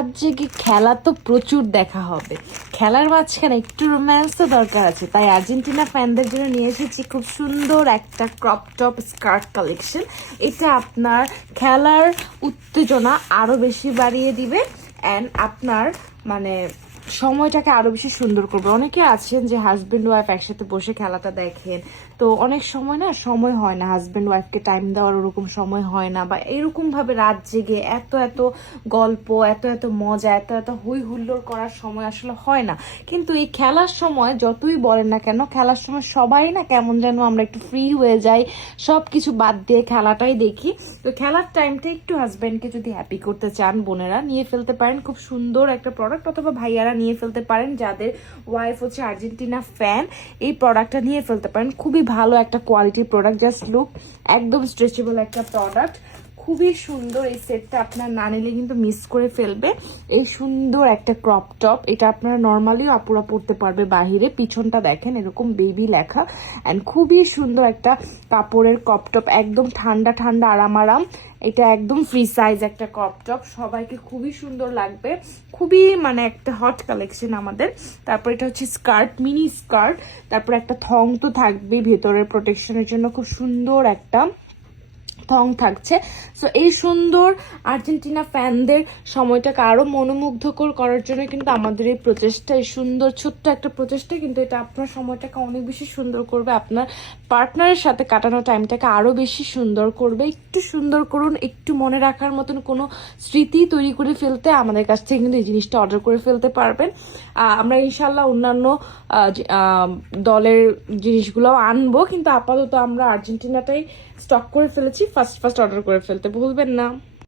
রাত জেগে খেলা তো প্রচুর দেখা হবে, খেলার মাঝখানে একটু রোম্যান্স তো দরকার আছে। তাই আর্জেন্টিনা ফ্যানদের জন্য নিয়ে এসেছি খুব সুন্দর একটা ক্রপ টপ স্কার্ট কালেকশন। এটা আপনার খেলার উত্তেজনা আরো বেশি বাড়িয়ে দিবে অ্যান্ড আপনার মানে সময়টাকে আরো বেশি সুন্দর করবে। অনেকে আছেন যে হাজবেন্ড ওয়াইফ একসাথে বসে খেলাটা দেখেন, তো অনেক সময় না সময় হয় না, হাজবেন্ড ওয়াইফকে টাইম দেওয়ার ওরকম সময় হয় না, বা এরকম ভাবে রাত জেগে এত এত গল্প, এত এত মজা, এত এত হই হুল্লোড় করার সময় আসলে হয় না। কিন্তু এই খেলার সময় যতই বলেন না কেন, খেলার সময় সবাই না কেমন যেন আমরা একটু ফ্রি হয়ে যাই, সব কিছু বাদ দিয়ে খেলাটাই দেখি। তো খেলার টাইমটা একটু হাজবেন্ডকে যদি হ্যাপি করতে চান, বোনেরা নিয়ে ফেলতে পারেন খুব সুন্দর একটা প্রোডাক্ট, অথবা ভাইয়ারা নিয়ে ফেলতে পারেন যাদের ওয়াইফ হচ্ছে আর্জেন্টিনা ফ্যান, এই প্রোডাক্টটা নিয়ে ফেলতে পারেন। খুবই ভালো একটা কোয়ালিটির প্রোডাক্ট, জাস্ট লুক, একদম স্ট্রেচেবল একটা প্রোডাক্ট, খুবই সুন্দর। এই সেটটা আপনার না নিলে কিন্তু মিস করে ফেলবে। এই সুন্দর একটা ক্রপ টপ, এটা আপনারা নর্মালি আপুরা পরতে পারবে বাহিরে। পিছনটা দেখেন এরকম বেবি লেখা, অ্যান্ড খুবই সুন্দর একটা কাপড়ের ক্রপ টপ, একদম ঠান্ডা ঠান্ডা আরাম আরাম। এটা একদম ফ্রি সাইজ একটা ক্রপ টপ, সবাইকে খুবই সুন্দর লাগবে, খুবই মানে একটা হট কালেকশন আমাদের। তারপর এটা হচ্ছে স্কার্ট, মিনি স্কার্ট, তারপর একটা থং তো থাকবে ভেতরের প্রোটেকশনের জন্য, খুব সুন্দর একটা থং থাকছে। সো এই সুন্দর আর্জেন্টিনা ফ্যানদের সময়টাকে আরো মনোমুগ্ধকর করার জন্য কিন্তু আমাদের এই প্রচেষ্টা, এই সুন্দর ছোট্ট একটা প্রচেষ্টা, কিন্তু এটা আপনার সময়টাকে অনেক বেশি সুন্দর করবে, আপনার পার্টনারের সাথে কাটানো টাইমটাকে আরো বেশি সুন্দর করবে। একটু সুন্দর করুন, একটু মনে রাখার মতন কোনো স্মৃতি তৈরি করে ফেলতে আমাদের কাছ থেকে কিন্তু এই জিনিসটা অর্ডার করে ফেলতে পারবেন। আমরা ইনশাল্লাহ অন্যান্য দলের জিনিসগুলো আনবো, কিন্তু আপাতত আমরা আর্জেন্টিনাটাই স্টক করে ফেলেছি। ফার্স্ট অর্ডার করে ফেলতে ভুলবেন না।